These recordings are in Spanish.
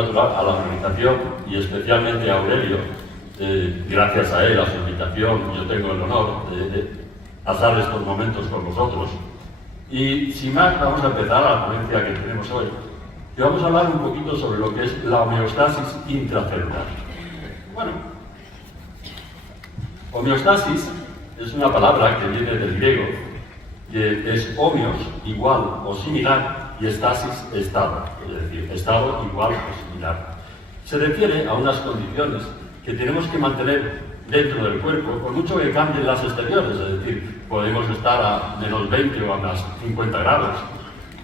natural a la organización y especialmente a Aurelio. Gracias a él, a su invitación, yo tengo el honor de pasar estos momentos con vosotros. Y sin más, vamos a empezar a la ponencia que tenemos hoy. Y vamos a hablar un poquito sobre lo que es la homeostasis intracelular. Bueno, homeostasis es una palabra que viene del griego, que es homeos, igual o similar, y estasis, estado, es decir, estado igual o similar. Se refiere a unas condiciones que tenemos que mantener dentro del cuerpo, por mucho que cambien las exteriores, es decir, podemos estar a menos 20 o a más 50 grados,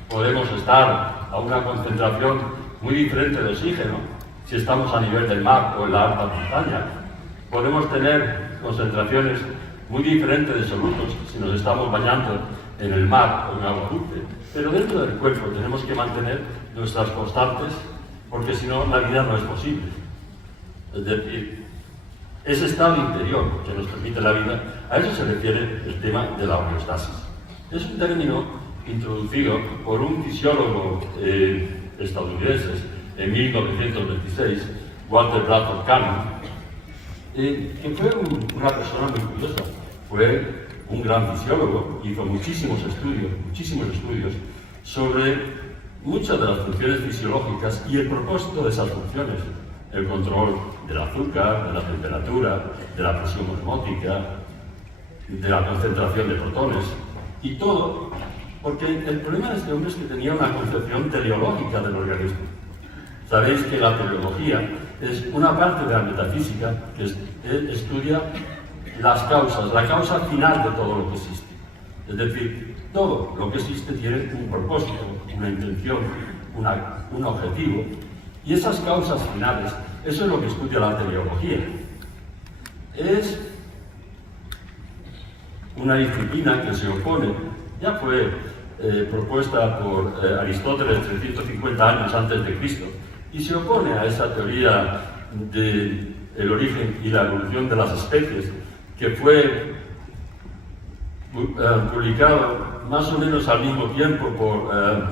podemos estar a una concentración muy diferente de oxígeno, si estamos a nivel del mar o en la alta montaña, podemos tener concentraciones muy diferentes de solutos si nos estamos bañando en el mar o en agua dulce, pero dentro del cuerpo tenemos que mantener nuestras constantes, porque si no la vida no es posible. Es decir, ese estado interior que nos permite la vida, a eso se refiere el tema de la homeostasis. Es un término introducido por un fisiólogo estadounidense en 1926, Walter Bradford Cannon, que fue una persona muy curiosa. Fue un gran fisiólogo, hizo muchísimos estudios sobre muchas de las funciones fisiológicas y el propósito de esas funciones. El control del azúcar, de la temperatura, de la presión osmótica, de la concentración de protones, y todo porque el problema de este hombre es que tenía una concepción teleológica del organismo. Sabéis que la teleología es una parte de la metafísica que estudia las causas, la causa final de todo lo que existe. Es decir, todo lo que existe tiene un propósito, una intención, un objetivo, y esas causas finales, eso es lo que estudia la teleología. Es una disciplina que se opone, ya fue propuesta por Aristóteles 350 años antes de Cristo, y se opone a esa teoría del origen y la evolución de las especies, que fue publicado más o menos al mismo tiempo por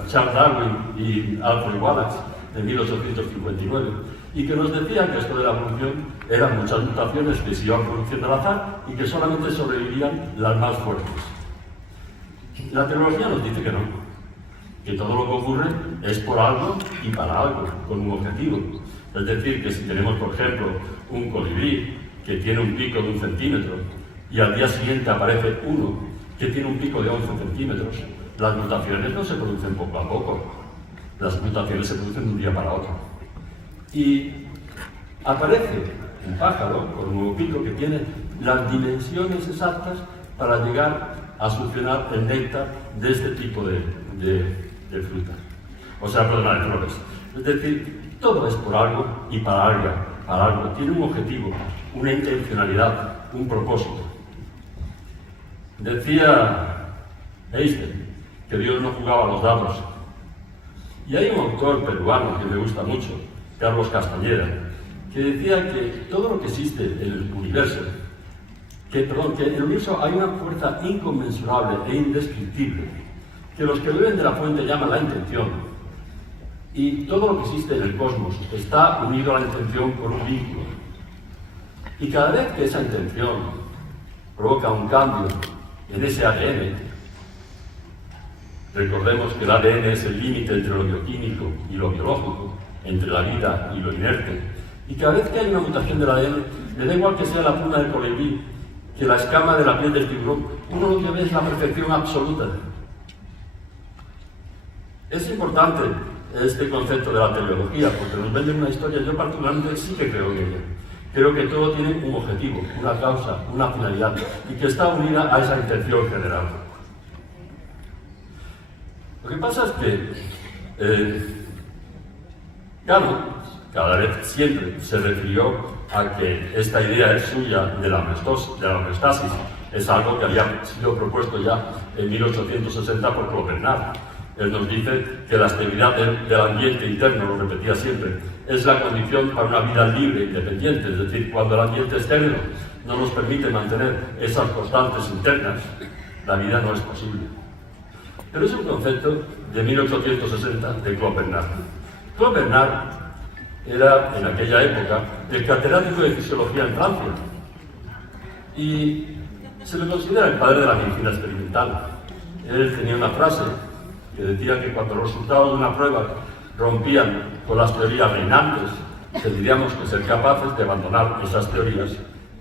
Charles Darwin y Alfred Wallace en 1859, y que nos decía que esto de la evolución eran muchas mutaciones que se iban produciendo al azar y que solamente sobrevivían las más fuertes. La teleología nos dice que no, que todo lo que ocurre es por algo y para algo, con un objetivo. Es decir, que si tenemos, por ejemplo, un colibrí que tiene un pico de 1 centímetro y al día siguiente aparece uno que tiene un pico de 11 centímetros, las mutaciones no se producen poco a poco, las mutaciones se producen de un día para otro. Y aparece un pájaro con un nuevo pico que tiene las dimensiones exactas para llegar a succionar el néctar de este tipo de fruta. O sea, perdón, de flores. Es decir, todo es por algo y para algo. Tiene un objetivo, una intencionalidad, un propósito. Decía Einstein que Dios no jugaba a los dados. Y hay un autor peruano que me gusta mucho, Carlos Castañeda, que decía que todo lo que existe en el universo, que en el universo hay una fuerza inconmensurable e indescriptible, que los que beben de la fuente llaman la intención, y todo lo que existe en el cosmos está unido a la intención por un vínculo. Y cada vez que esa intención provoca un cambio en ese ADN, recordemos que el ADN es el límite entre lo bioquímico y lo biológico, entre la vida y lo inerte, y cada vez que hay una mutación del ADN, le da igual que sea la pluma del colibrí, que la escama de la piel del tiburón, uno lo que ve es la perfección absoluta. Es importante este concepto de la teleología, porque nos vende una historia. Yo particularmente sí que creo en ella. Creo que todo tiene un objetivo, una causa, una finalidad, y que está unida a esa intención general. Lo que pasa es que cada vez siempre se refirió a que esta idea es suya de la homeostasis. Es algo que había sido propuesto ya en 1860 por Claude Bernard. Él nos dice que la estabilidad del ambiente interno, lo repetía siempre, es la condición para una vida libre e independiente. Es decir, cuando el ambiente externo no nos permite mantener esas constantes internas, la vida no es posible. Pero es un concepto de 1860 de Claude Bernard. Claude Bernard era, en aquella época, el catedrático de fisiología en Francia. Y se le considera el padre de la medicina experimental. Él tenía una frase que decía que cuando los resultados de una prueba rompían con las teorías reinantes, tendríamos que ser capaces de abandonar esas teorías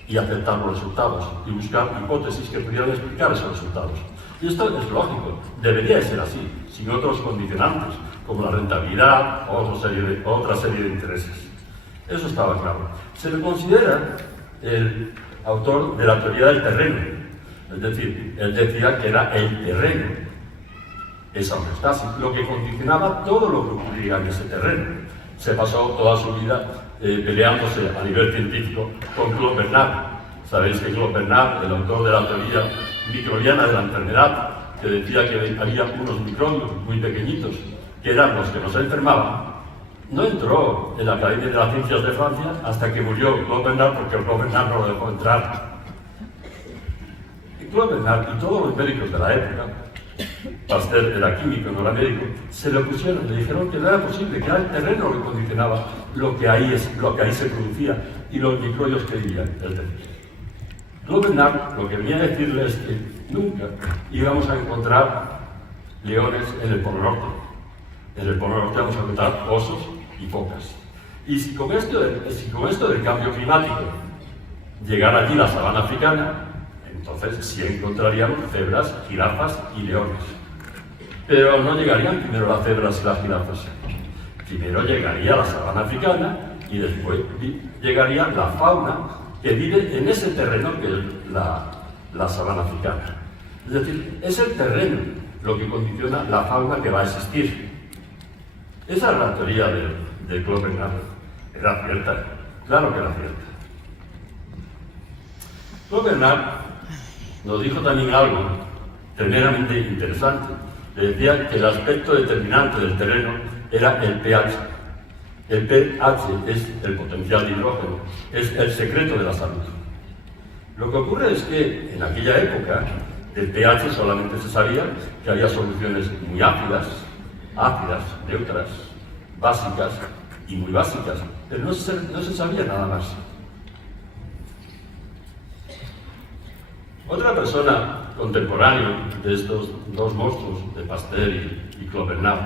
y aceptar los resultados y buscar hipótesis que pudieran explicar esos resultados. Y esto es lógico, debería ser así, sin otros condicionantes, como la rentabilidad o otra serie de intereses. Eso estaba claro. Se le considera el autor de la teoría del terreno, es decir, él decía que era el terreno, esa homeostasis, lo que condicionaba todo lo que ocurría en ese terreno. Se pasó toda su vida peleándose a nivel científico con Claude Bernard. Sabéis que Claude Bernard, el autor de la teoría microbiana de la enfermedad, que decía que había unos microbios muy pequeñitos que eran los que nos enfermaban, no entró en la Academia de las Ciencias de Francia hasta que murió Claude Bernard, porque Claude Bernard no lo dejó entrar. Y Claude Bernard y todos los médicos de la época, Pasteur era químico, no era médico, se le opusieron, le dijeron que no era posible, que era el terreno lo que condicionaba lo que ahí se producía y los microbios que vivían. Es decir, Claude Bernard lo que venía a decirle es que nunca íbamos a encontrar leones en el Polo Norte. En el Polo Norte vamos a encontrar osos y focas. Y si con esto del cambio climático llegara allí la sabana africana, entonces sí encontraríamos cebras, jirafas y leones. Pero no llegarían primero las cebras y las jirafas. Primero llegaría la sabana africana y después llegaría la fauna que vive en ese terreno que es la sabana africana. Es decir, es el terreno lo que condiciona la fauna que va a existir. Esa es la teoría de Claude Bernard. Era cierta, claro que era cierta. Claude Bernard nos dijo también algo tremendamente interesante. Le decía que el aspecto determinante del terreno era el pH. El pH es el potencial de hidrógeno, es el secreto de la salud. Lo que ocurre es que en aquella época del pH solamente se sabía que había soluciones muy ácidas, neutras, básicas y muy básicas, pero no se sabía nada más. Otra persona contemporánea de estos dos monstruos, de Pasteur y Claude Bernard,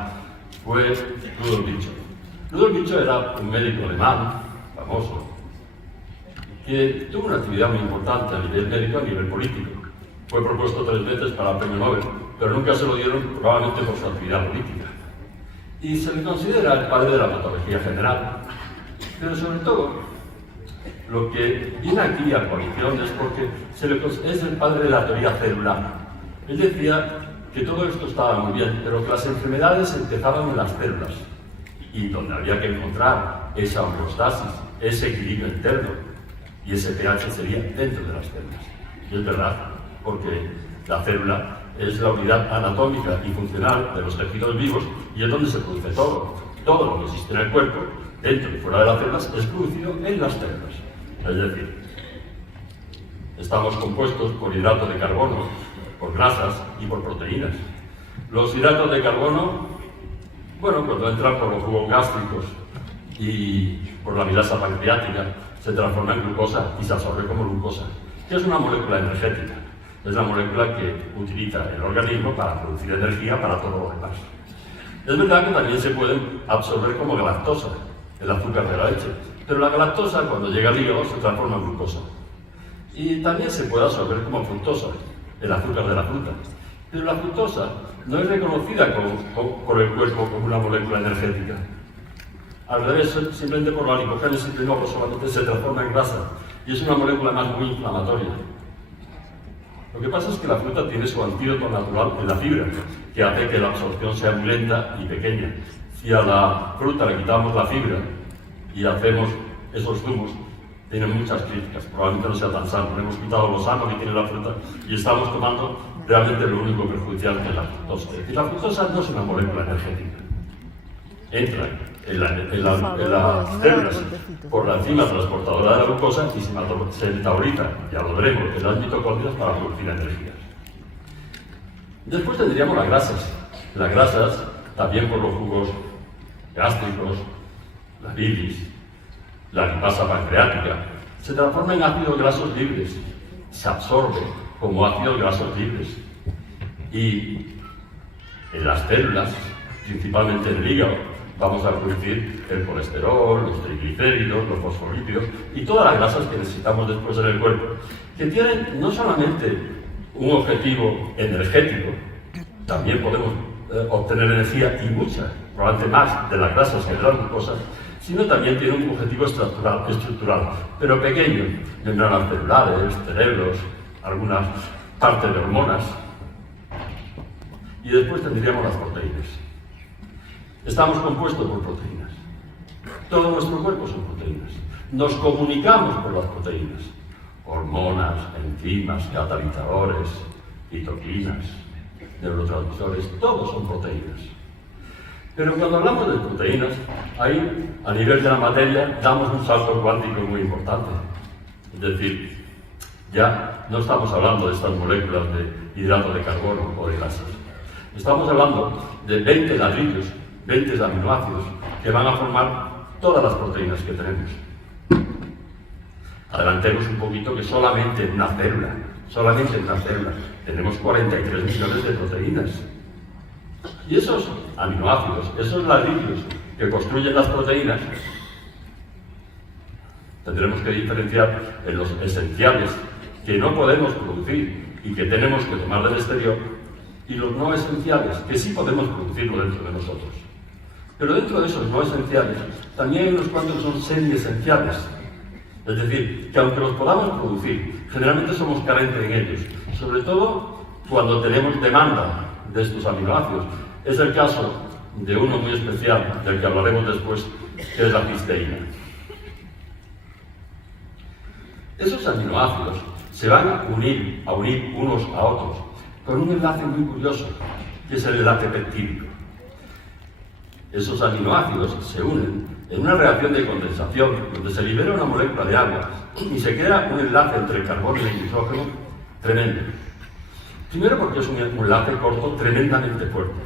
fue Rudolf Virchow. Rudolf Virchow era un médico alemán, famoso, que tuvo una actividad muy importante a nivel médico, a nivel político. Fue propuesto 3 veces para el premio Nobel, pero nunca se lo dieron, probablemente por su actividad política. Y se le considera el padre de la patología general. Pero sobre todo, lo que viene aquí a colación es porque es el padre de la teoría celular. Él decía que todo esto estaba muy bien, pero que las enfermedades empezaban en las células y donde había que encontrar esa homeostasis, ese equilibrio interno y ese pH sería dentro de las células. Y es verdad, porque la célula es la unidad anatómica y funcional de los tejidos vivos y es donde se produce todo. Todo lo que existe en el cuerpo, dentro y fuera de las células, es producido en las células. Es decir, estamos compuestos por hidratos de carbono, por grasas y por proteínas. Los hidratos de carbono, bueno, cuando entran por los jugos gástricos y por la milasa pancreática, se transforma en glucosa y se absorbe como glucosa, que es una molécula energética. Es la molécula que utiliza el organismo para producir energía para todo lo demás. Es verdad que también se pueden absorber como galactosa, el azúcar de la leche, pero la galactosa cuando llega al hígado se transforma en glucosa. Y también se puede absorber como fructosa, el azúcar de la fruta. Pero la fructosa no es reconocida por el cuerpo como una molécula energética. Al revés, simplemente por la glicogénesis de nuevo solamente se transforma en grasa y es una molécula más muy inflamatoria. Lo que pasa es que la fruta tiene su antídoto natural en la fibra, que hace que la absorción sea muy lenta y pequeña. Si a la fruta le quitamos la fibra y hacemos esos zumos, tienen muchas críticas, probablemente no sea tan sano. Le hemos quitado lo sano que tiene la fruta y estamos tomando realmente lo único perjudicial que es la fructosa. Y la fructosa no es una molécula energética. Entra en las células por la enzima transportadora de la glucosa y se metaboliza, ya lo veremos, en las mitocondrias para producir energía. Después tendríamos las grasas. Las grasas, también por los jugos gástricos, la bilis, la lipasa pancreática, se transforma en ácidos grasos libres, se absorbe como ácidos grasos libres. Y en las células, principalmente en el hígado, vamos a producir el colesterol, los triglicéridos, los fosfolípidos y todas las grasas que necesitamos después en el cuerpo, que tienen no solamente un objetivo energético, también podemos obtener energía y mucha, probablemente más de las grasas que de las glucosas, sino también tiene un objetivo estructural, pero pequeño, membranas celulares, cerebros, algunas partes de hormonas. Y después tendríamos las proteínas. Estamos compuestos por proteínas. Todo nuestro cuerpo son proteínas. Nos comunicamos por las proteínas. Hormonas, enzimas, catalizadores, citoquinas, neurotransmisores, todos son proteínas. Pero cuando hablamos de proteínas, ahí, a nivel de la materia, damos un salto cuántico muy importante. Es decir, ya no estamos hablando de estas moléculas de hidrato de carbono o de grasas. Estamos hablando de 20 ladrillos, 20 aminoácidos, que van a formar todas las proteínas que tenemos. Adelantemos un poquito que solamente en una célula, tenemos 43 millones de proteínas. Y esos aminoácidos, esos ladrillos que construyen las proteínas, tendremos que diferenciar en los esenciales que no podemos producir y que tenemos que tomar del exterior, y los no esenciales, que sí podemos producirlo dentro de nosotros. Pero dentro de esos no esenciales, también hay unos cuantos que son semiesenciales. Es decir, que aunque los podamos producir, generalmente somos carentes en ellos, sobre todo cuando tenemos demanda de estos aminoácidos. Es el caso de uno muy especial, del que hablaremos después, que es la cisteína. Esos aminoácidos se van a unir unos a otros con un enlace muy curioso, que es el enlace peptídico. Esos aminoácidos se unen en una reacción de condensación, donde se libera una molécula de agua y se crea un enlace entre el carbono y el nitrógeno tremendo. Primero, porque es un enlace corto tremendamente fuerte.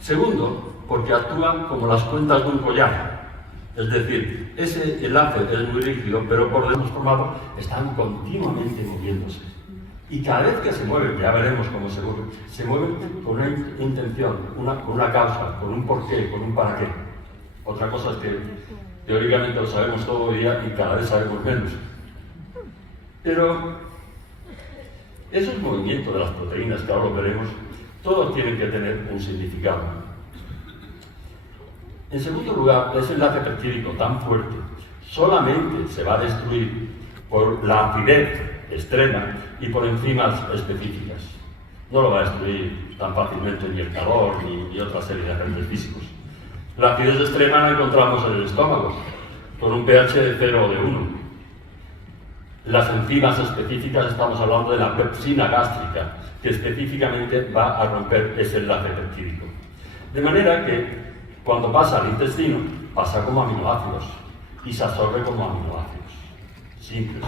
Segundo, porque actúan como las cuentas de un collar. Es decir, ese enlace es muy rígido, pero por dentro formado están continuamente moviéndose. Y cada vez que se mueven, ya veremos cómo se mueven con una intención, con una causa, con un porqué, con un para qué. Otra cosa es que teóricamente lo sabemos todo el día y cada vez sabemos menos. Pero esos movimientos de las proteínas, que ahora lo veremos, todos tienen que tener un significado. En segundo lugar, ese enlace peptídico tan fuerte solamente se va a destruir por la acidez extrema y por enzimas específicas. No lo va a destruir tan fácilmente ni el calor ni otra serie de agentes físicos. La acidez extrema la encontramos en el estómago, con un pH de 0 o de 1. Las enzimas específicas, estamos hablando de la pepsina gástrica, que específicamente va a romper ese enlace peptídico. De manera que cuando pasa al intestino, pasa como aminoácidos y se absorbe como aminoácidos simples.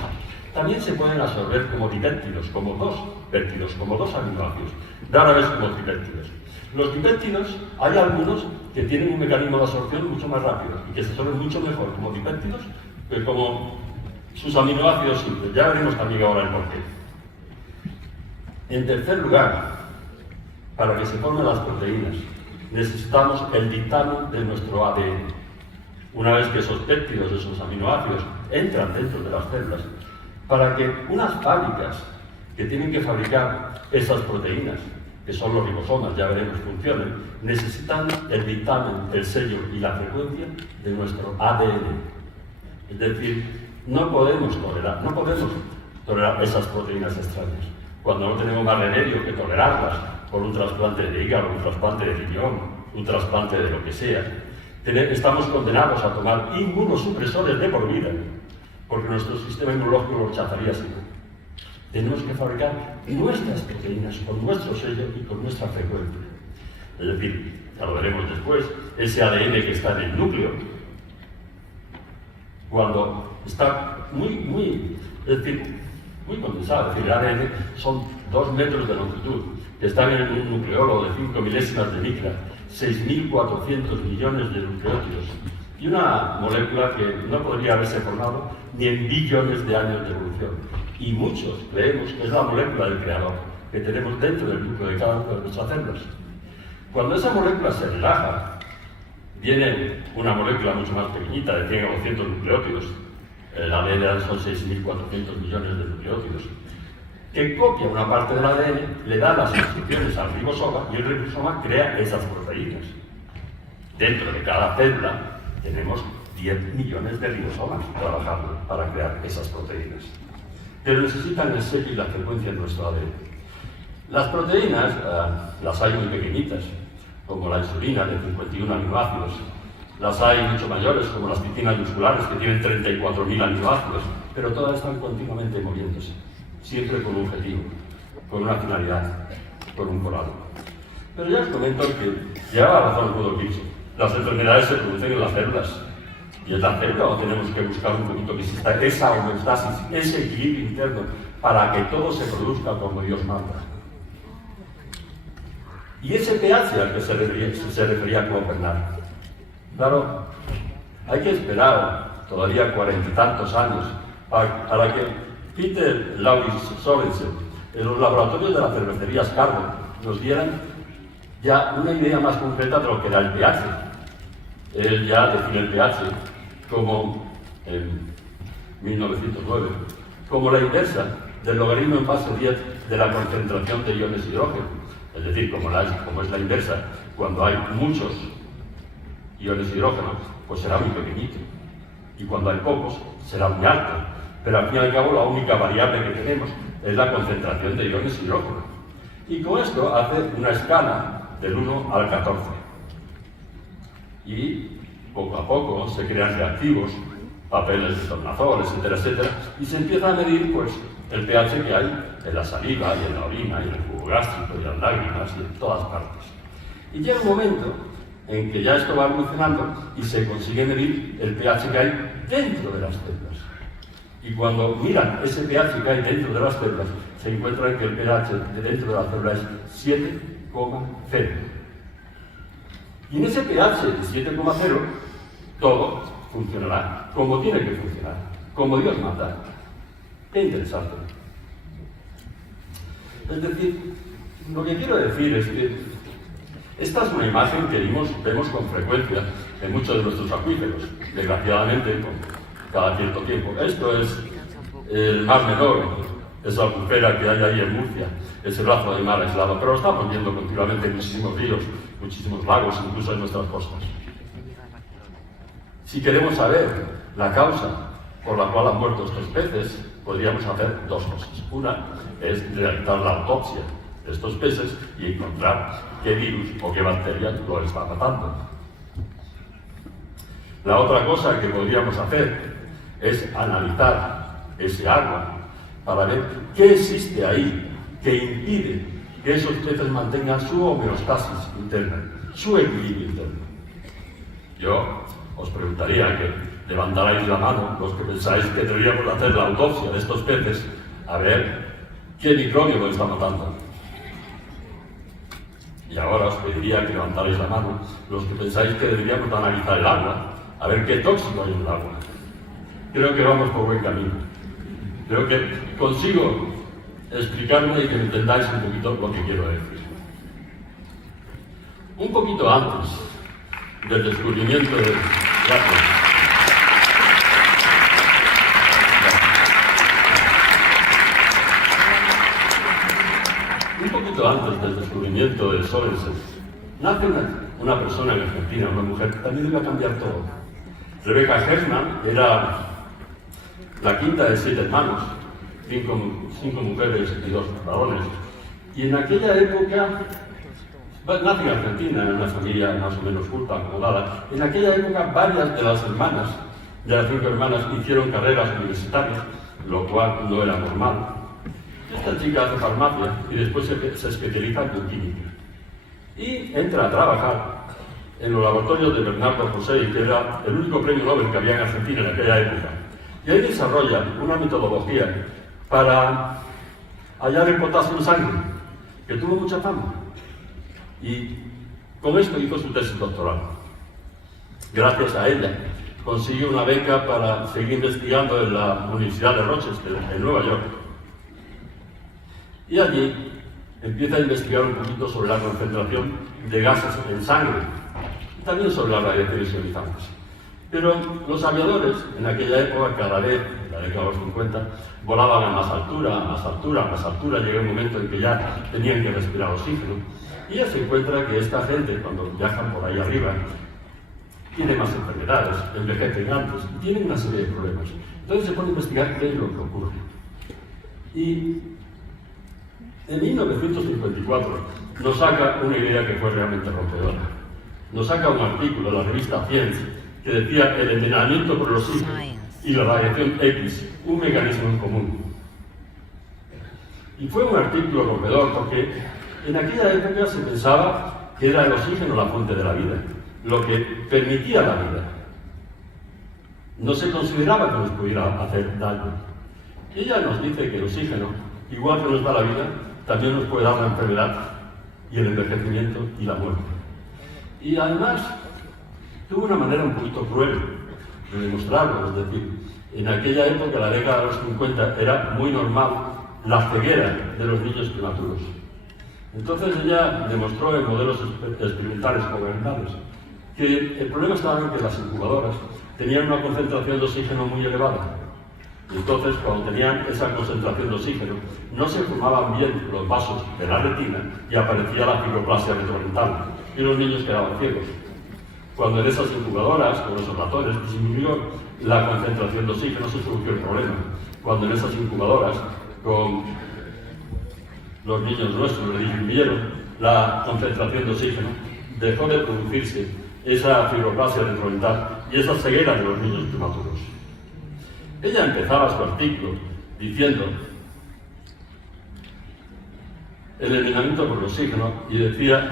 También se pueden absorber como dipéptidos, como dos péptidos, como dos aminoácidos, rara vez como tripéptidos. Los dipéptidos, hay algunos que tienen un mecanismo de absorción mucho más rápido y que se absorben mucho mejor como dipéptidos que como sus aminoácidos simples. Ya veremos también ahora el porqué. En tercer lugar, para que se formen las proteínas, necesitamos el dictamen de nuestro ADN. Una vez que esos péptidos, esos aminoácidos, entran dentro de las células, para que unas fábricas que tienen que fabricar esas proteínas, que son los ribosomas, ya veremos, funcionen, necesitan el dictamen, el sello y la frecuencia de nuestro ADN. Es decir, no podemos tolerar esas proteínas extrañas. Cuando no tenemos más remedio que tolerarlas por un trasplante de hígado, un trasplante de riñón, un trasplante de lo que sea, estamos condenados a tomar inmunosupresores de por vida, porque nuestro sistema inmunológico lo rechazaría así. Tenemos que fabricar nuestras proteínas con nuestro sello y con nuestra frecuencia. Es decir, ya lo veremos después, ese ADN que está en el núcleo, cuando está muy condensado, es decir, el ADN son 2 metros de longitud, que están en un nucleolo de 5 milésimas de micra, 6.400 millones de nucleótidos, Y una molécula que no podría haberse formado ni en billones de años de evolución. Y muchos creemos que es la molécula del creador, que tenemos dentro del núcleo de cada una de nuestras células. Cuando esa molécula se relaja, viene una molécula mucho más pequeñita, de 100 a 200 nucleótidos, el ADN son 6.400 millones de nucleótidos, que copia una parte del ADN, le da las instrucciones al ribosoma y el ribosoma crea esas proteínas. Dentro de cada célula tenemos 10 millones de ribosomas trabajando para crear esas proteínas. Pero necesitan el sello y la frecuencia de nuestro ADN. Las proteínas las hay muy pequeñitas, como la insulina de 51 aminoácidos. Las hay mucho mayores, como las pitinas musculares, que tienen 34.000 aminoácidos, pero todas están continuamente moviéndose, siempre con un objetivo, con una finalidad, con un corado. Pero ya os comento que llevaba razón Rudolf Virchow. Las enfermedades se producen en las células, y es la célula donde tenemos que buscar un poquito que exista esa homeostasis, ese equilibrio interno, para que todo se produzca como Dios manda. Y ese pH al que se refería Claude Bernard. Claro, hay que esperar todavía 40 y tantos años para que Peter Lauritz Sorensen, en los laboratorios de la cervecería Scarbo, nos dieran ya una idea más concreta de lo que era el pH. Él ya define el pH como, en 1909, como la inversa del logaritmo en base 10 de la concentración de iones hidrógeno. Es decir, como es la inversa, cuando hay muchos iones hidrógeno, pues será muy pequeñito. Y cuando hay pocos, será muy alto. Pero al fin y al cabo, la única variable que tenemos es la concentración de iones hidrógeno. Y con esto hace una escala del 1 al 14. Y poco a poco se crean reactivos, papeles de tornazol, etcétera, etcétera, y se empieza a medir, pues, el pH que hay en la saliva, y en la orina, y en el jugo gástrico, y en las lágrimas, y en todas partes. Y llega un momento en que ya esto va evolucionando y se consigue medir el pH que hay dentro de las células. Y cuando miran ese pH que hay dentro de las células, se encuentran que el pH de dentro de la célula es 7,0. Y en ese pH de 7,0, todo funcionará como tiene que funcionar, como Dios manda. Qué interesante. Es decir, lo que quiero decir es que esta es una imagen que vemos con frecuencia en muchos de nuestros acuíferos, desgraciadamente con cada cierto tiempo. Esto es el Mar Menor, esa albufera que hay ahí en Murcia, ese brazo de mar aislado, pero lo estamos viendo continuamente en muchísimos ríos, muchísimos lagos, incluso en nuestras costas. Si queremos saber la causa por la cual han muerto estos peces, podríamos hacer dos cosas. Una es realizar la autopsia de estos peces y encontrar qué virus o qué bacteria lo está matando. La otra cosa que podríamos hacer es analizar ese agua para ver qué existe ahí que impide que esos peces mantengan su homeostasis interna, su equilibrio interno. Yo os preguntaría que levantarais la mano los que pensáis que deberíamos hacer la autopsia de estos peces a ver qué microbio lo está matando. Y ahora os pediría que levantarais la mano los que pensáis que deberíamos analizar el agua a ver qué tóxico hay en el agua. Creo que vamos por buen camino. Creo que consigo explicarme y que entendáis un poquito lo que quiero decir. Un poquito antes del descubrimiento del antes del descubrimiento del Sorensen, nace una persona en Argentina, una mujer que también iba a cambiar todo. Rebecca Hersman era la quinta de 7 hermanos, 5 mujeres y 2 varones. Y en aquella época, nace en Argentina, en una familia más o menos culta, acomodada. En aquella época, varias de las hermanas, de las 5 hermanas, hicieron carreras universitarias, lo cual no era normal. Esta chica hace farmacia y después se especializa en bioquímica. Y entra a trabajar en los laboratorios de Bernardo José, que era el único premio Nobel que había en Argentina en aquella época. Y ahí desarrolla una metodología para hallar el potasio en sangre, que tuvo mucha fama. Y con esto hizo su tesis doctoral. Gracias a ella, consigue una beca para seguir investigando en la Universidad de Rochester, en Nueva York. Y allí empieza a investigar un poquito sobre la concentración de gases en sangre, y también sobre las radiaciones ionizantes. Pero los aviadores, en aquella época, cada vez, en la década de los 50, volaban a más altura, a más altura, a más altura. Llega un momento en que ya tenían que respirar oxígeno. Y ya se encuentra que esta gente, cuando viajan por ahí arriba, tiene más enfermedades, envejecen antes, tienen una serie de problemas. Entonces se pone a investigar qué es lo que ocurre. Y en 1954 nos saca una idea que fue realmente rompedora. Nos saca un artículo de la revista Science que decía el envenenamiento por el oxígeno y la radiación X, un mecanismo en común. Y fue un artículo rompedor porque en aquella época se pensaba que era el oxígeno la fuente de la vida, lo que permitía la vida. No se consideraba que nos pudiera hacer daño. Ella nos dice que el oxígeno, igual que nos da la vida, también nos puede dar la enfermedad y el envejecimiento y la muerte. Y además tuvo una manera un poquito cruel de demostrarlo, es decir, en aquella época, la década de los 50, era muy normal la ceguera de los niños prematuros. Entonces ella demostró en modelos experimentales gobernables que el problema estaba en que las incubadoras tenían una concentración de oxígeno muy elevada. Entonces, cuando tenían esa concentración de oxígeno, no se formaban bien los vasos de la retina y aparecía la fibroplasia retrodental y los niños quedaban ciegos. Cuando en esas incubadoras, con los ratones, disminuyó la concentración de oxígeno, se solucionó el problema. Cuando en esas incubadoras, con los niños nuestros, le disminuyeron la concentración de oxígeno, dejó de producirse esa fibroplasia retrodental y esa ceguera de los niños prematuros. Ella empezaba su artículo diciendo el envenenamiento por el oxígeno y decía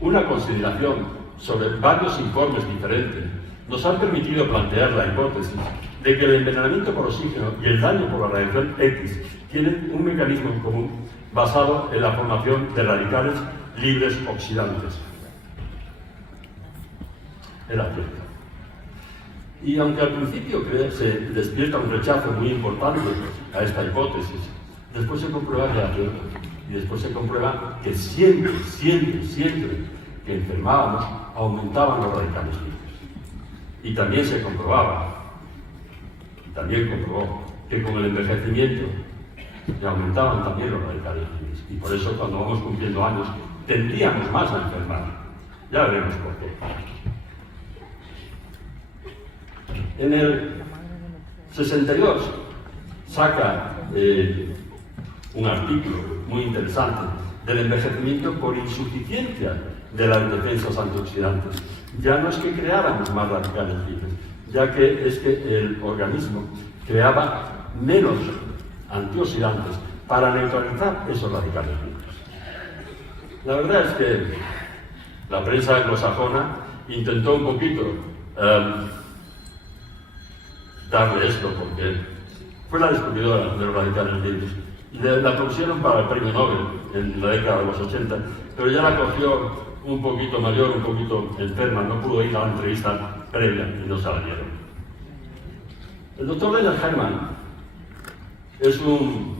una consideración sobre varios informes diferentes nos han permitido plantear la hipótesis de que el envenenamiento por oxígeno y el daño por la radiación X tienen un mecanismo en común basado en la formación de radicales libres oxidantes. Era cierto. Y aunque al principio se despierta un rechazo muy importante a esta hipótesis, después se comprueba que era cierto. Y después se comprueba que siempre que enfermábamos, aumentaban los radicales libres. Y también se comprobaba, comprobó que con el envejecimiento aumentaban también los radicales libres. Y por eso cuando vamos cumpliendo años, tendríamos más a enfermar. Ya veremos por qué. En el 62 saca un artículo muy interesante del envejecimiento por insuficiencia de las defensas antioxidantes. Ya no es que creáramos más radicales libres, ya que es que el organismo creaba menos antioxidantes para neutralizar esos radicales libres. La verdad es que la prensa anglosajona intentó un poquito darle esto, porque fue la descubridora de los radicales libres. Y la propusieron para el premio Nobel en la década de los 80, pero ya la cogió un poquito mayor, un poquito enferma, no pudo ir a la entrevista previa y no se la dieron. El doctor Leonard Herman es un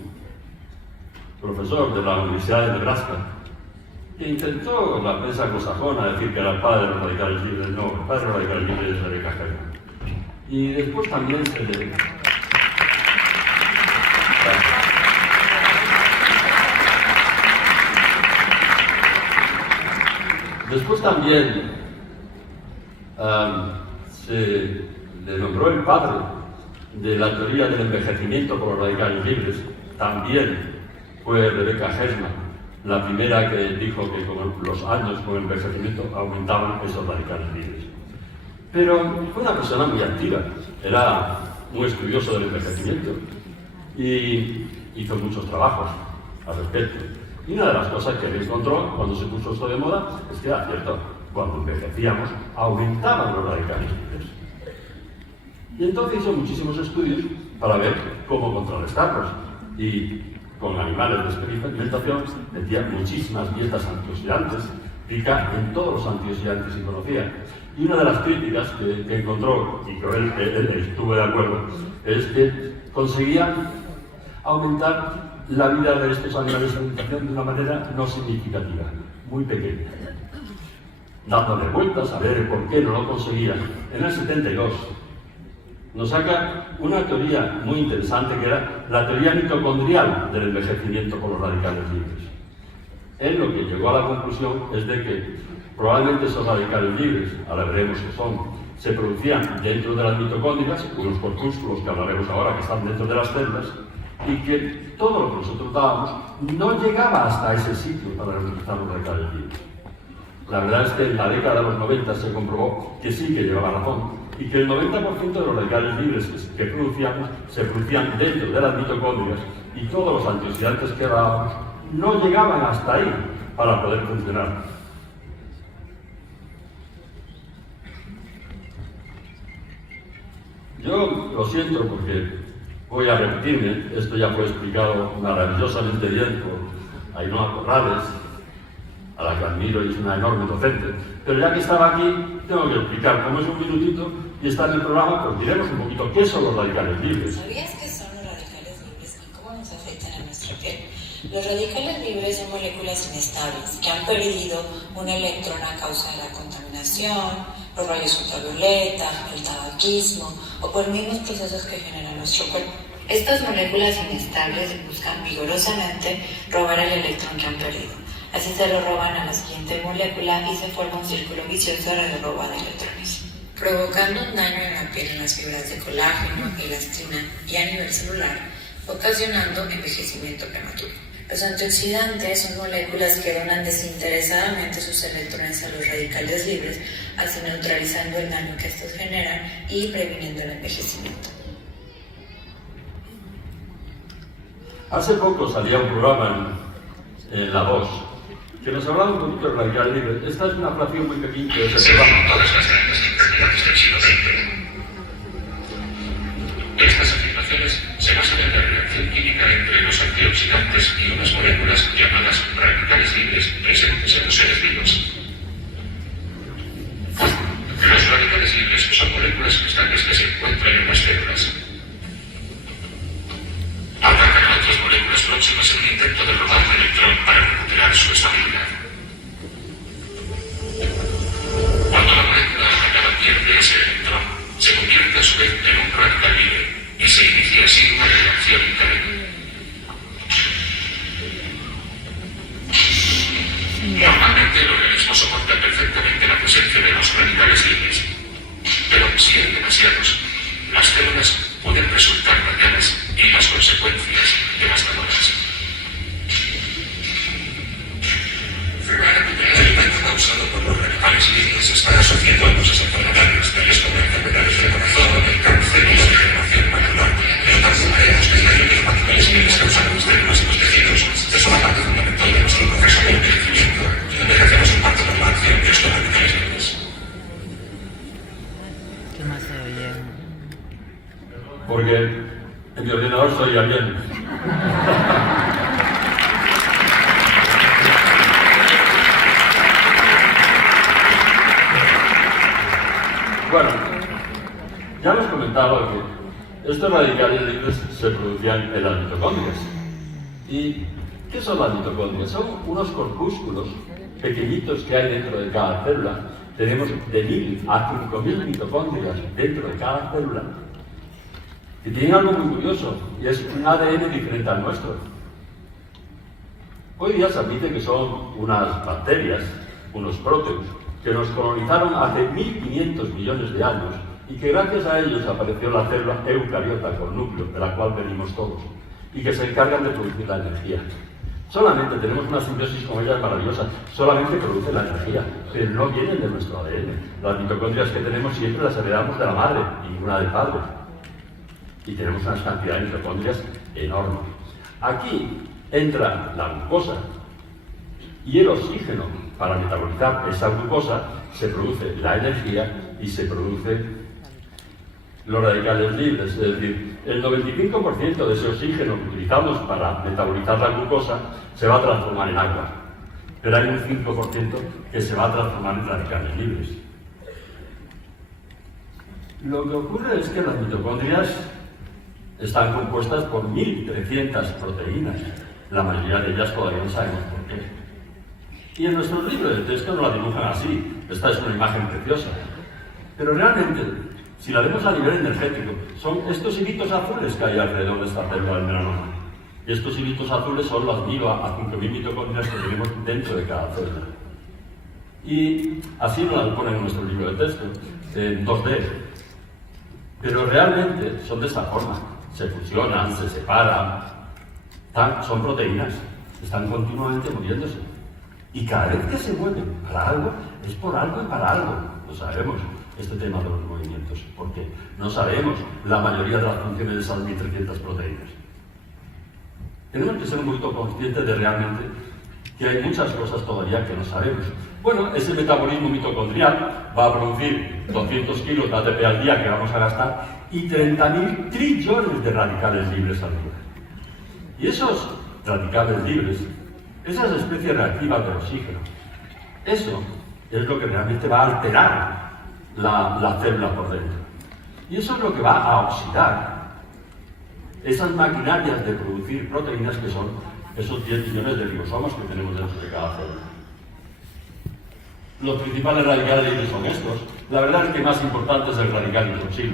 profesor de la Universidad de Nebraska que intentó la prensa anglosajona decir que era el padre de los radicales libres. No, el padre de los radicales libres es Rebecca Herman. Y después también se le... Después también se le nombró el padre de la teoría del envejecimiento por los radicales libres. También fue Rebecca Herman, la primera que dijo que con los años, con el envejecimiento, aumentaban esos radicales libres. Pero fue una persona muy activa, era un estudioso del envejecimiento y hizo muchos trabajos al respecto. Y una de las cosas que él encontró cuando se puso esto de moda es que era cierto, cuando envejecíamos aumentaban los radicales libres. Y entonces hizo muchísimos estudios para ver cómo contrarrestarlos. Y con animales de experimentación metía muchísimas dietas antioxidantes, rica en todos los antioxidantes que conocía. Y una de las críticas que encontró, y con él estuvo de acuerdo, es que conseguían aumentar la vida de estos animales de alimentación de una manera no significativa, muy pequeña. Dándole vueltas a ver por qué no lo conseguían, en el 72 nos saca una teoría muy interesante que era la teoría mitocondrial del envejecimiento por los radicales libres. Él lo que llegó a la conclusión es de que probablemente esos radicales libres, ahora veremos qué son, se producían dentro de las mitocondrias, unos corpúsculos que hablaremos ahora que están dentro de las células, y que todo lo que nosotros dábamos no llegaba hasta ese sitio para realizar los radicales libres. La verdad es que en la década de los 90 se comprobó que sí que llevaba razón y que el 90% de los radicales libres que producíamos se producían dentro de las mitocondrias y todos los antioxidantes que dábamos no llegaban hasta ahí para poder funcionar. Yo lo siento porque voy a repetirme, esto ya fue explicado maravillosamente bien por Ainhoa Corrales, a la que admiro y es una enorme docente, pero ya que estaba aquí, tengo que explicar, como es un minutito y está en el programa, pues diremos un poquito qué son los radicales libres. ¿Sabías qué son los radicales libres y cómo nos afectan a nuestra piel? Los radicales libres son moléculas inestables que han perdido un electrón a causa de la contaminación, los rayos ultravioleta, el tabaquismo o por mismos procesos que genera nuestro cuerpo. Estas moléculas inestables buscan vigorosamente robar el electrón que han perdido. Así se lo roban a la siguiente molécula y se forma un círculo vicioso de robo de electrones, provocando un daño en la piel, en las fibras de colágeno, elastina y a nivel celular, ocasionando envejecimiento prematuro. Los antioxidantes son moléculas que donan desinteresadamente sus electrones a los radicales libres, así neutralizando el daño que estos generan y previniendo el envejecimiento. Hace poco salía un programa en La Voz que nos hablaba un poquito de radicales libres. Esta es una fracción muy pequeña de ese programa. Todas las grandes enfermedades del siglo XX. Estas afirmaciones se basan en la reacción química entre los antioxidantes y unas moléculas llamadas radicales libres presentes en los seres vivos. Los radicales libres son moléculas cristales que se encuentran en las células. Atacan a otras moléculas próximas en un intento de robar un electrón para recuperar su estabilidad. Cuando la molécula atacada pierde ese electrón, se convierte a su vez en un radical libre y se inicia así una reacción en cadena. Normalmente el organismo soporta perfectamente la presencia de los radicales libres, pero si hay demasiados, las células pueden resultar dañadas y las consecuencias devastadoras. El daño causado por los radicales libres está asociado a cosas inflamatorias, tales como enfermedades del corazón, el cáncer y la degeneración macular. Pero también creemos que el daño que los radicales libres causan a los células y los tejidos es una parte fundamental de nuestro proceso de envejecimiento. Envejecemos en parte por la acción de estos radicales libres. ¿Qué más se oye? Porque en mi ordenador se oía bien. Bueno, ya les comentaba que estos radicales libres se producían en las mitocondrias. ¿Y qué son las mitocondrias? Son unos corpúsculos pequeñitos que hay dentro de cada célula. Tenemos de 1000 a 5000 mitocondrias dentro de cada célula. Y tienen algo muy curioso, y es un ADN diferente al nuestro. Hoy día se admite que son unas bacterias, unos proteus, que nos colonizaron hace 1500 millones de años y que gracias a ellos apareció la célula eucariota con núcleo, de la cual venimos todos, y que se encargan de producir la energía. Solamente tenemos una simbiosis con ellas maravillosa, solamente producen la energía, pero no vienen de nuestro ADN. Las mitocondrias que tenemos siempre las heredamos de la madre, ninguna del padre. Y tenemos unas cantidades de mitocondrias enormes. Aquí entra la glucosa y el oxígeno. Para metabolizar esa glucosa se produce la energía y se producen los radicales libres. Es decir, el 95% de ese oxígeno que utilizamos para metabolizar la glucosa se va a transformar en agua. pero hay un 5% que se va a transformar en radicales libres. Lo que ocurre es que las mitocondrias están compuestas por 1.300 proteínas. La mayoría de ellas todavía no sabemos por qué. Y en nuestro libro de texto nos la dibujan así. Esta es una imagen preciosa. Pero realmente, si la vemos a nivel energético, son estos hilitos azules que hay alrededor de esta célula del melanoma. Y estos hilitos azules son las 1.000 a 5.000 mitocondrias que tenemos dentro de cada célula. Y así nos la ponen en nuestro libro de texto, en 2D. Pero realmente son de esta forma. Se fusionan, se separan. Son proteínas. Están continuamente moviéndose. Y cada vez que se mueven para algo, es por algo y para algo. Lo sabemos, este tema de los movimientos. Porque no sabemos la mayoría de las funciones de esas 1.300 proteínas. Tenemos que ser un poquito conscientes de realmente que hay muchas cosas todavía que no sabemos. Bueno, ese metabolismo mitocondrial va a producir 200 kilos de ATP al día que vamos a gastar y 30.000 trillones de radicales libres al día. Y esos radicales libres, esas especies reactivas del oxígeno, eso es lo que realmente va a alterar la célula por dentro. Y eso es lo que va a oxidar esas maquinarias de producir proteínas que son esos 10 millones de ribosomas que tenemos dentro de cada célula. Los principales radicales libres son estos. La verdad es que el más importante es el radical hidroxilo.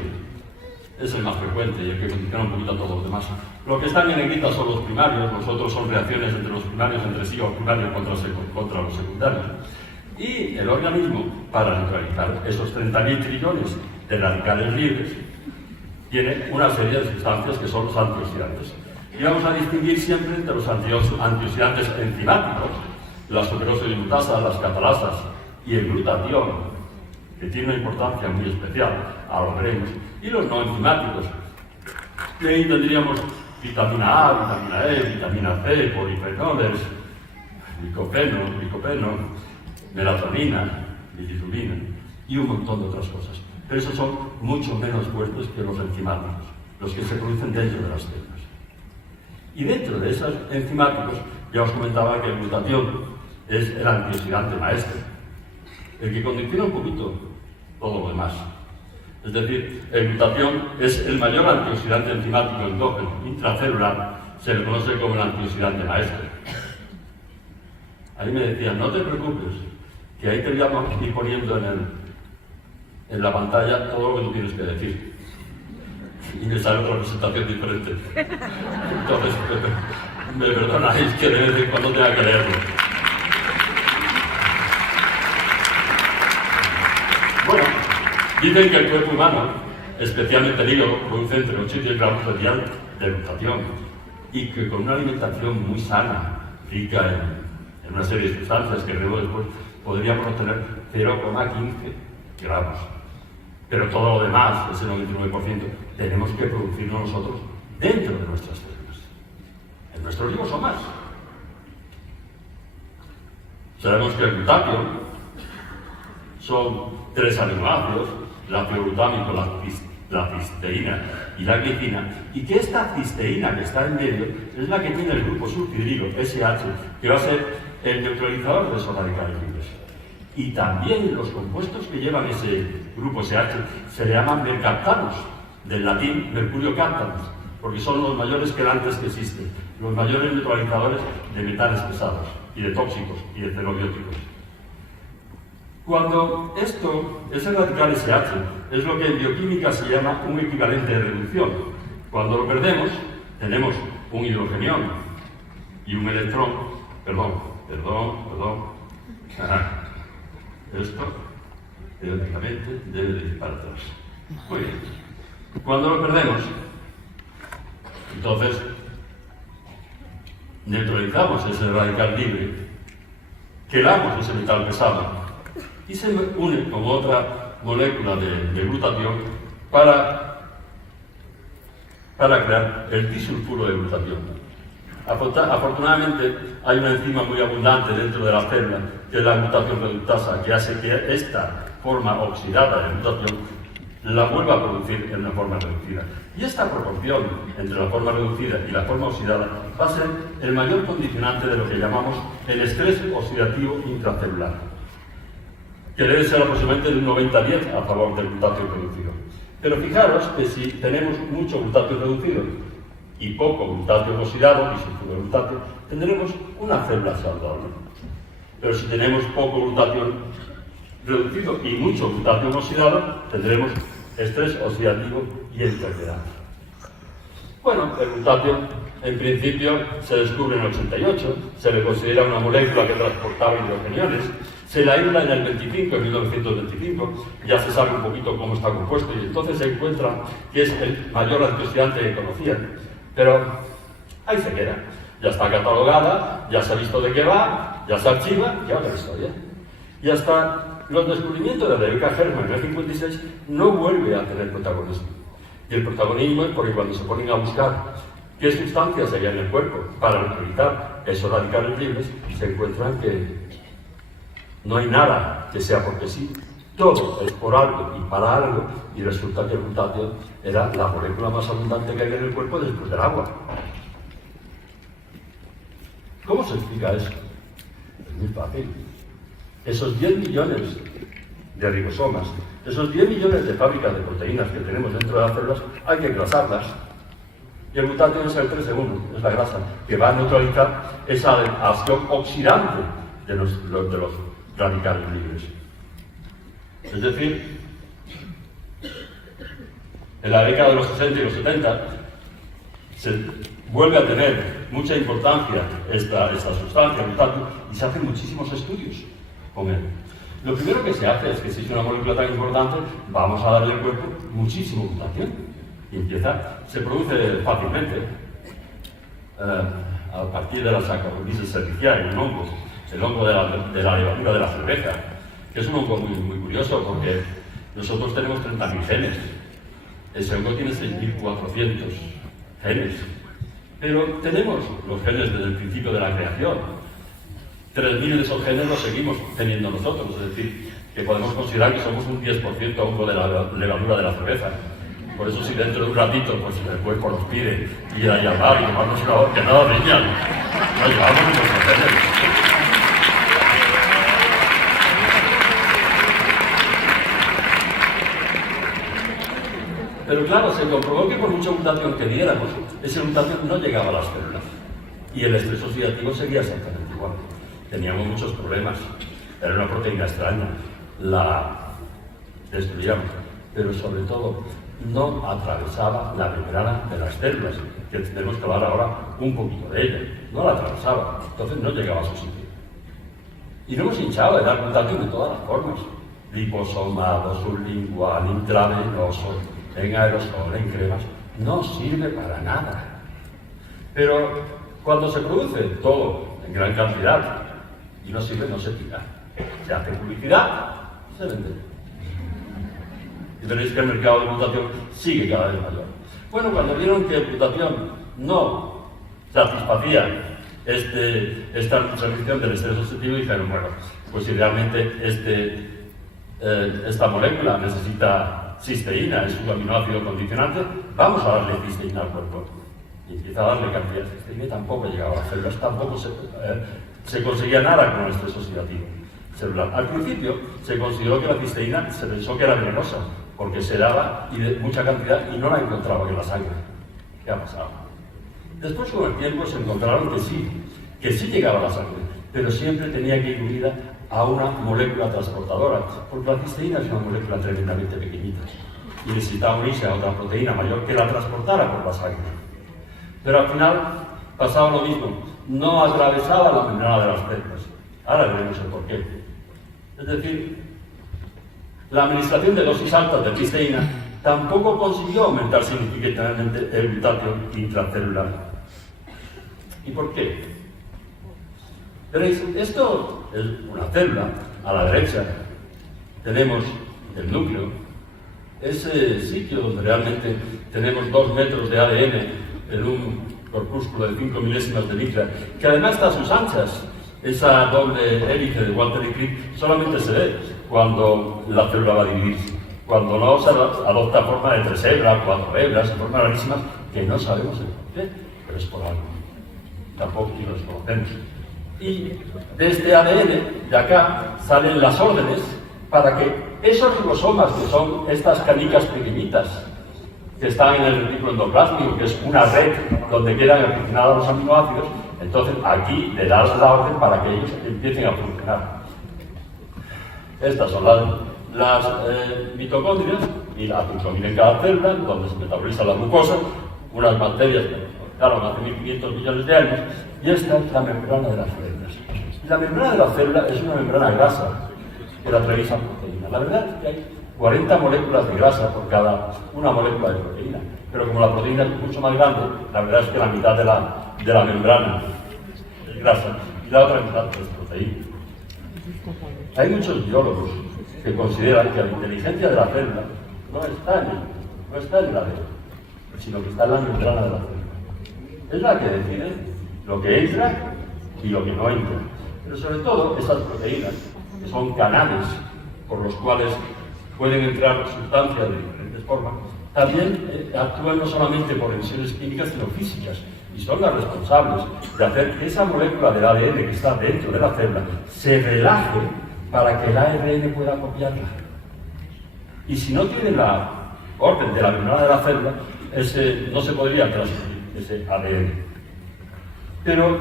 Es el más frecuente y el que condiciona un poquito a todos los demás. Lo que están en negrita son los primarios, los otros son reacciones entre los primarios entre sí o primarios contra los secundarios. Y el organismo, para neutralizar esos 30.000 trillones de radicales libres, tiene una serie de sustancias que son los antioxidantes. Y vamos a distinguir siempre entre los antioxidantes enzimáticos, la superoxidimutasa, las catalasas y el glutatión, que tiene una importancia muy especial, ahora lo veremos, y los no enzimáticos. Y ahí tendríamos vitamina A, vitamina E, vitamina C, polifenoles, licopeno, melatonina, licisulina y un montón de otras cosas. Pero esos son mucho menos fuertes que los enzimáticos, los que se producen dentro de las células. Y dentro de esos enzimáticos, ya os comentaba que el glutatión es el antioxidante maestro, el que condiciona un poquito todo lo demás. Es decir, el glutatión es el mayor antioxidante enzimático endógeno, intracelular, se le conoce como el antioxidante maestro. Ahí me decían, no te preocupes, que ahí te voy a ir poniendo en la pantalla todo lo que tú tienes que decir. Y me sale otra presentación diferente. Entonces, me perdonáis que de vez en cuando tenga que leerlo. Bueno, dicen que el cuerpo humano, especialmente el hígado, produce entre 8 y 10 gramos al día de glutatión y que con una alimentación muy sana, rica en una serie de sustancias que luego después podríamos obtener 0,15 gramos. Pero todo lo demás, ese 99%, tenemos que producirlo nosotros dentro de nuestras células, en nuestros ribosomas. Sabemos que el glutatión son 3 aminoácidos, el ácido glutámico, la cisteína y la glicina, y que esta cisteína que está en medio es la que tiene el grupo sulfhidrilo, SH, que va a ser el neutralizador de esos radicales libres. Y también los compuestos que llevan ese grupo SH se le llaman mercaptanos, del latín mercurio captanus, porque son los mayores quelantes que existen, los mayores neutralizadores de metales pesados, y de tóxicos, y de xenobióticos. Cuando ese radical SH, es lo que en bioquímica se llama un equivalente de reducción. Cuando lo perdemos, tenemos un hidrogenión y un electrón, perdón. Esto, teóricamente, debe de ir para atrás. Muy bien. Cuando lo perdemos, entonces neutralizamos ese radical libre, quelamos ese metal pesado y se une con otra molécula de glutatión para crear el disulfuro de glutatión. Afortunadamente hay una enzima muy abundante dentro de la célula, que es la glutatión reductasa, que hace que esta forma oxidada de glutatión la vuelva a producir en una forma reducida. Y esta proporción entre la forma reducida y la forma oxidada va a ser el mayor condicionante de lo que llamamos el estrés oxidativo intracelular, que debe ser aproximadamente de un 90-10 a favor del glutatio reducido. Pero fijaros que si tenemos mucho glutatio reducido y poco glutatio oxidado, y sulfuro de glutatio, tendremos una célula saludable. Pero si tenemos poco glutatio reducido y mucho glutatio oxidado, tendremos estrés oxidativo y enfermedad. Bueno, el glutatio en principio se descubre en el 88, se le considera una molécula que transportaba hidrogeniones, se la aísla en el 25, en 1925, ya se sabe un poquito cómo está compuesto y entonces se encuentra que es el mayor antioxidante que conocían, pero ahí se queda. Ya está catalogada, ya se ha visto de qué va, ya se archiva y ahora la historia. Y hasta los descubrimientos de Rebecca Herrmann en el 56 no vuelve a tener protagonismo. Y el protagonismo es porque cuando se ponen a buscar qué sustancias hay en el cuerpo para neutralizar esos radicales libres, se encuentran que no hay nada que sea porque sí. Todo es por algo y para algo, y resulta que el glutatio era la molécula más abundante que hay en el cuerpo después del agua. ¿Cómo se explica eso? Es muy fácil. Esos 10 millones de ribosomas, esos 10 millones de fábricas de proteínas que tenemos dentro de las células, hay que engrasarlas. Y el glutatio es el 3 de 1, es la grasa, que va a neutralizar esa acción oxidante de los radicales libres. Es decir, en la década de los 60 y los 70 se vuelve a tener mucha importancia esta sustancia, el glutatio, y se hacen muchísimos estudios con él. Lo primero que se hace es que si es una molécula tan importante, vamos a darle al cuerpo muchísimo glutatio. Y se produce fácilmente a partir de la Saccharomyces cerevisiae, un hongo, el hongo de la levadura de la cerveza, que es un hongo muy curioso porque nosotros tenemos 30.000 genes, ese hongo tiene 6.400 genes, pero tenemos los genes desde el principio de la creación. 3.000 de esos genes los seguimos teniendo nosotros, es decir, que podemos considerar que somos un 10% hongo de la levadura de la cerveza. Por eso si dentro de un ratito pues el cuerpo nos pide ir a llamar y tomarnos una hora, que nada niña, no llevamos nuestros genes. Pero claro, se comprobó que por mucho glutatio que diéramos, ese glutatio no llegaba a las células. Y el estrés oxidativo seguía exactamente igual. Teníamos muchos problemas. Era una proteína extraña. La destruíamos. Pero sobre todo, no atravesaba la membrana de las células, que tenemos que hablar ahora un poquito de ella. No la atravesaba. Entonces no llegaba a su sitio. Y no hemos hinchado de dar glutatio de todas las formas. Liposomado, sublingual, intravenoso, en aerosol, en cremas, no sirve para nada. Pero cuando se produce todo en gran cantidad y no sirve, no se tira. Se hace publicidad, se vende. Y veréis que el mercado de glutatión sigue cada vez mayor. Bueno, cuando vieron que el glutatión no satisfacía esta restricción del estrés oxidativo, dijeron, bueno, pues si realmente esta molécula necesita cisteína, es un aminoácido condicionante, vamos a darle cisteína al cuerpo. Y empieza a darle cantidad de cisteína y tampoco llegaba a las células, tampoco se conseguía nada con el estrés oxidativo celular. Al principio se consideró que la cisteína, se pensó que era venenosa, porque se daba y de mucha cantidad y no la encontraba en la sangre. ¿Qué ha pasado? Después con el tiempo se encontraron que sí llegaba a la sangre, pero siempre tenía que ir unida a una molécula transportadora, porque la cisteína es una molécula tremendamente pequeñita y necesitaba unirse a otra proteína mayor que la transportara por la sangre. Pero al final pasaba lo mismo, no atravesaba la membrana de las células. Ahora veremos el porqué. Es decir, la administración de dosis altas de cisteína tampoco consiguió aumentar significativamente el glutatio intracelular. ¿Y por qué? Veréis, esto es una célula. A la derecha tenemos el núcleo, ese sitio donde realmente tenemos 2 metros de ADN en un corpúsculo de 5 milésimas de micra, que además está a sus anchas. Esa doble hélice de Walter y Crick solamente se ve cuando la célula va a dividirse. cuando no se adopta forma de 3 hebras, 4 hebras, formas rarísimas, que no sabemos el por qué, pero es por algo. Tampoco ni los conocemos. Y de este ADN, de acá, salen las órdenes para que esos ribosomas, que son estas canicas pequeñitas, que están en el retículo endoplásmico, que es una red donde quedan almacenados los aminoácidos, entonces aquí le das la orden para que ellos empiecen a funcionar. Estas son las mitocondrias, y la glucomina en cada célula, donde se metaboliza la glucosa, unas bacterias que claro, hace 1500 millones de años, y esta es la membrana de las células. Y la membrana de la célula es una membrana grasa que la atraviesa proteína. La verdad es que hay 40 moléculas de grasa por cada una molécula de proteína, pero como la proteína es mucho más grande, la verdad es que la mitad de la membrana es grasa y la otra mitad es proteína. Hay muchos biólogos que consideran que la inteligencia de la célula no está en el ADN, sino que está en la membrana de la célula. Es la que decide lo que entra y lo que no entra. Pero sobre todo esas proteínas, que son canales por los cuales pueden entrar sustancias de diferentes formas, también actúan no solamente por emisiones químicas, sino físicas, y son las responsables de hacer que esa molécula del ADN que está dentro de la célula se relaje para que el ARN pueda copiarla. Y si no tiene la orden de la membrana de la célula, no se podría transferir ese ADN. Pero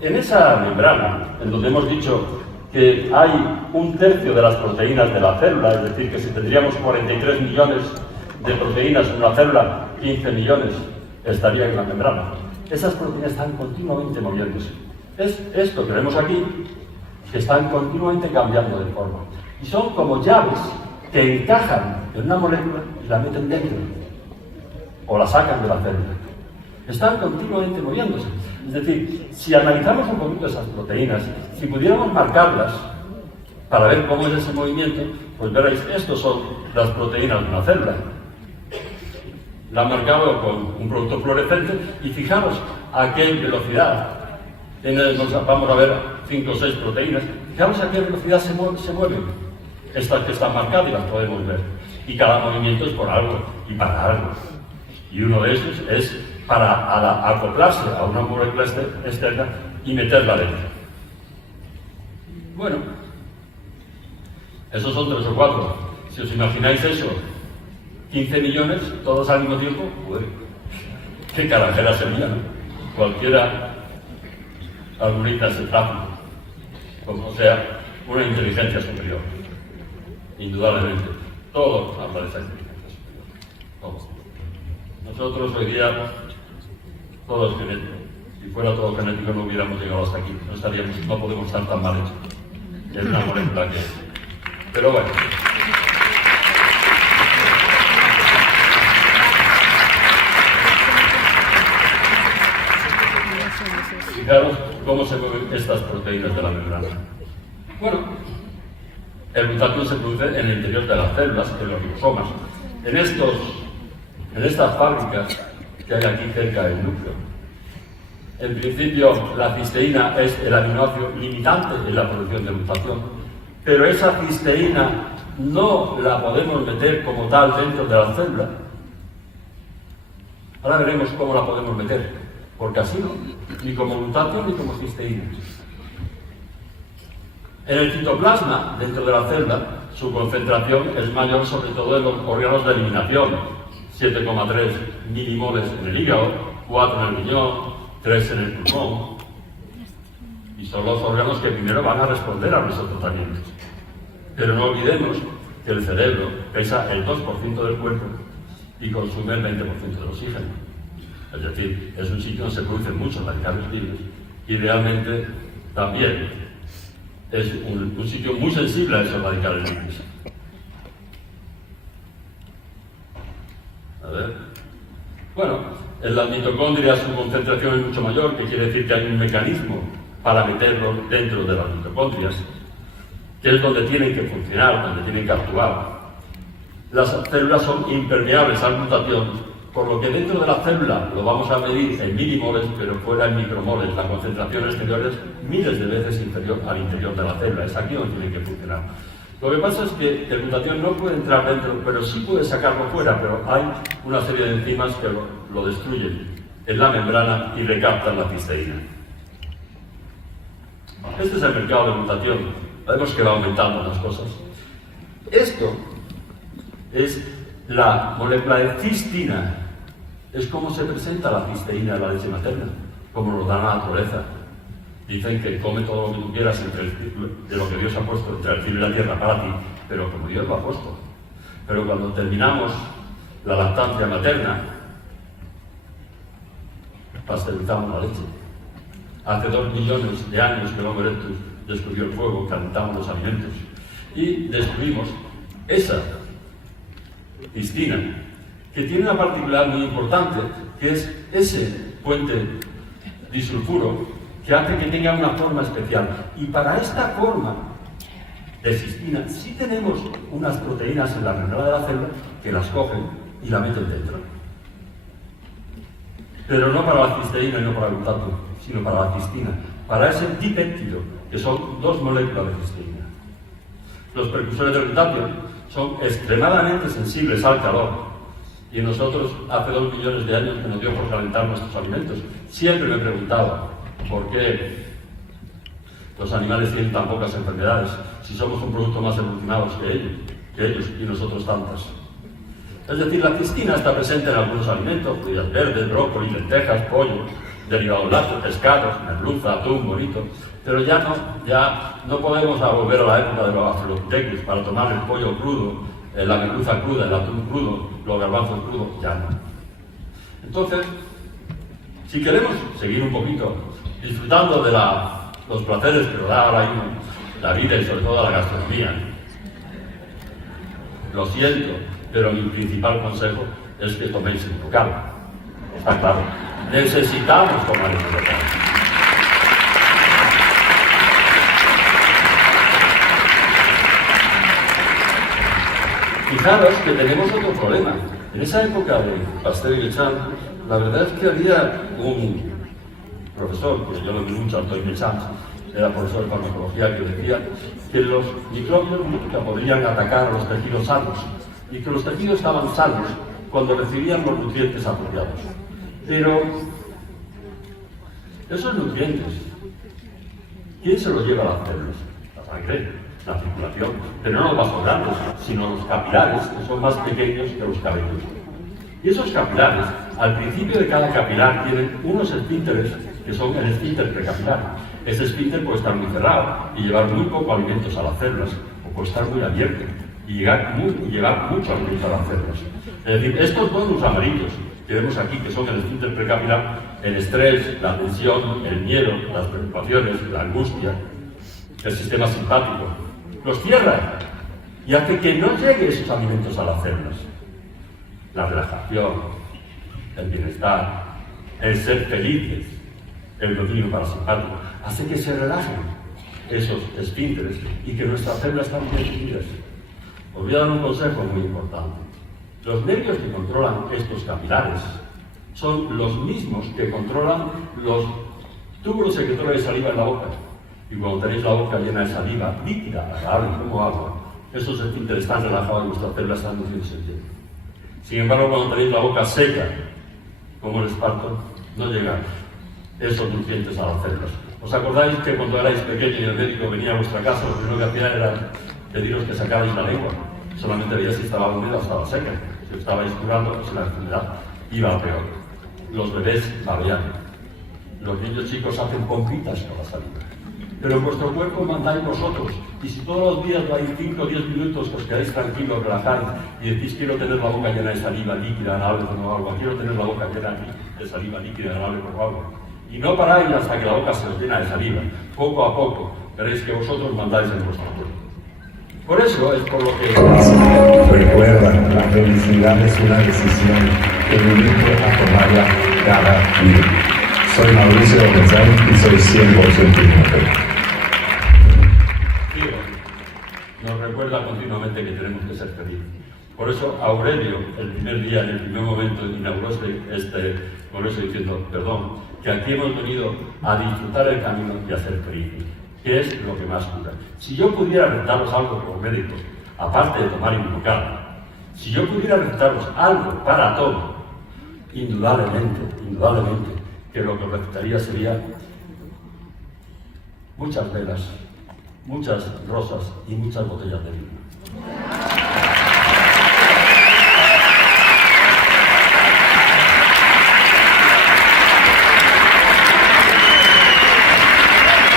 en esa membrana, en donde hemos dicho que hay 1/3 de las proteínas de la célula, es decir, que si tendríamos 43 millones de proteínas en una célula, 15 millones estarían en la membrana. Esas proteínas están continuamente moviéndose. Es esto que vemos aquí, que están continuamente cambiando de forma. Y son como llaves que encajan en una molécula y la meten dentro, o la sacan de la célula. Están continuamente moviéndose. Es decir, si analizamos un poquito esas proteínas, si pudiéramos marcarlas para ver cómo es ese movimiento, pues veréis, estos son las proteínas de una célula. La han marcado con un producto fluorescente y fijaros a qué velocidad. Vamos a ver 5 o 6 proteínas. Fijaros a qué velocidad se mueven. Estas que están marcadas y las podemos ver. Y cada movimiento es por algo y para algo. Y uno de esos es para acoplarse a una molécula externa y meterla dentro. Bueno, esos son 3 o 4. Si os imagináis eso, 15 millones, todos al mismo tiempo, pues, qué carajera sería, ¿no? Cualquiera algoritmo ese tráfico, como sea una inteligencia superior. Indudablemente, todos hablan de esa inteligencia superior. Todos. Nosotros hoy día, todo es genético. Si fuera todo genético no hubiéramos llegado hasta aquí. No podemos estar tan mal hechos. Es una molécula que... Pero bueno. Fijaros cómo se mueven estas proteínas de la membrana. Bueno, el glutatión se produce en el interior de las células, en los ribosomas. En estas fábricas que hay aquí cerca del núcleo. En principio, la cisteína es el aminoácido limitante en la producción de glutatión, pero esa cisteína no la podemos meter como tal dentro de la célula. Ahora veremos cómo la podemos meter, porque así no, ni como glutatión ni como cisteína. En el citoplasma, dentro de la célula, su concentración es mayor sobre todo en los órganos de eliminación, 7,3 milimoles en el hígado, 4 en el riñón, 3 en el pulmón. Y son los órganos que primero van a responder a nuestros tratamientos. Pero no olvidemos que el cerebro pesa el 2% del cuerpo y consume el 20% del oxígeno. Es decir, es un sitio donde se producen muchos radicales libres y realmente también es un sitio muy sensible a esos radicales libres. A ver. Bueno, en las mitocondrias su concentración es mucho mayor, que quiere decir que hay un mecanismo para meterlo dentro de las mitocondrias, que es donde tienen que funcionar, donde tienen que actuar. Las células son impermeables al glutatión, por lo que dentro de la célula lo vamos a medir en milimoles, pero fuera en micromoles. La concentración exterior es miles de veces inferior al interior de la célula. Es aquí donde tienen que funcionar. Lo que pasa es que el glutatión no puede entrar dentro, pero sí puede sacarlo fuera, pero hay una serie de enzimas que lo destruyen en la membrana y recaptan la cisteína. Este es el mercado de glutatión. Vemos que va aumentando las cosas. Esto es la molécula de cistina. Es como se presenta la cisteína en la leche materna, como nos da la naturaleza. Dicen que come todo lo que tú quieras de lo que Dios ha puesto entre el cielo y la tierra para ti, pero como Dios lo ha puesto. Pero cuando terminamos la lactancia materna, pasteurizamos la leche. Hace 2 millones de años que el Homo erectus descubrió el fuego, calentamos los alimentos y destruimos esa cistina, que tiene una particularidad muy importante, que es ese puente disulfuro que hace que tenga una forma especial. Y para esta forma de cistina sí tenemos unas proteínas en la membrana de la célula que las cogen y la meten dentro. Pero no para la cisteína y no para el glutato, sino para la cistina, para ese dipéptido, que son 2 moléculas de cisteína. Los precursores del glutatión son extremadamente sensibles al calor, y nosotros hace 2 millones de años que nos dio por calentar nuestros alimentos. Siempre me preguntaba por qué los animales tienen tan pocas enfermedades, si somos un producto más evolucionados que ellos y nosotros tantas. Es decir, la cistina está presente en algunos alimentos, judías verdes, brócoli, lentejas, pollo, derivados lácteos, pescados, merluza, atún, bonito, pero ya no podemos volver a la época de los australopithecus para tomar el pollo crudo, la merluza cruda, el atún crudo, los garbanzos crudos, ya no. Entonces, si queremos seguir un poquito disfrutando de los placeres que nos da ahora mismo la vida y sobre todo la gastronomía, lo siento, pero mi principal consejo es que toméis el local. Está claro. Necesitamos tomar el local. Fijaros que tenemos otro problema. En esa época de Pasteur y Lechamp, la verdad es que había un profesor, que yo lo vi mucho, Antoine Lechamp, era profesor de farmacología, que decía que los microbios nunca podrían atacar a los tejidos sanos y que los tejidos estaban sanos cuando recibían los nutrientes apropiados. Pero esos nutrientes, ¿quién se los lleva a las células? La sangre, la circulación, pero no los vasos grandes, sino los capilares, que son más pequeños que los cabellos. Y esos capilares, al principio de cada capilar, tienen unos esfínteres que son el esfínter precapilar. Ese esfínter puede estar muy cerrado y llevar muy poco alimentos a las células, o puede estar muy abierto y llevar mucho alimento a las células. Es decir, estos bonus amarillos que vemos aquí, que son el esfínter precapilar, el estrés, la tensión, el miedo, las preocupaciones, la angustia, el sistema simpático, los cierra y hace que no lleguen esos alimentos a las células. La relajación, el bienestar, el ser felices, el dominio parasimpático, hace que se relajen esos esfínteres y que nuestras células están bien definidas. Os voy a dar un consejo muy importante. Los nervios que controlan estos capilares son los mismos que controlan los túbulos secretorios de saliva en la boca. Y cuando tenéis la boca llena de saliva líquida, agradable como agua, esos esfínteres están relajados y vuestras células están nutriéndose bien. Sin embargo, cuando tenéis la boca seca, como el esparto, no llegan esos nutrientes a las células. ¿Os acordáis que cuando erais pequeños y el médico venía a vuestra casa, lo primero que hacía era pediros que sacáis la lengua? Solamente veía si estaba húmeda o estaba seca. Si estabais curando, pues la enfermedad iba a peor. Los bebés babean. Los niños chicos hacen pompitas con la saliva. Pero en vuestro cuerpo mandáis vosotros. Y si todos los días vais 5 o 10 minutos que os quedáis tranquilos, relajáis y decís quiero tener la boca llena de saliva líquida, agradable como agua, quiero tener la boca llena de saliva líquida, agradable como agua. Y no paráis hasta que la boca se os llena de saliva. Poco a poco veréis que vosotros mandáis en vuestro cuerpo. Por eso es por lo que... Recuerda, la felicidad es una decisión que me invito a tomarla cada día. Soy Mauricio González y soy 100% inocente. Nos recuerda continuamente que tenemos que ser felices. Por eso Aurelio, el primer día, en el primer momento, inauguró este congreso diciendo, perdón, que aquí hemos venido a disfrutar el camino y a ser felices. que es lo que más cura. Si yo pudiera recetaros algo como médico, aparte de tomar Inmunocal, si yo pudiera recetaros algo para todo, indudablemente, que lo que os recetaría sería muchas velas, muchas rosas y muchas botellas de vino.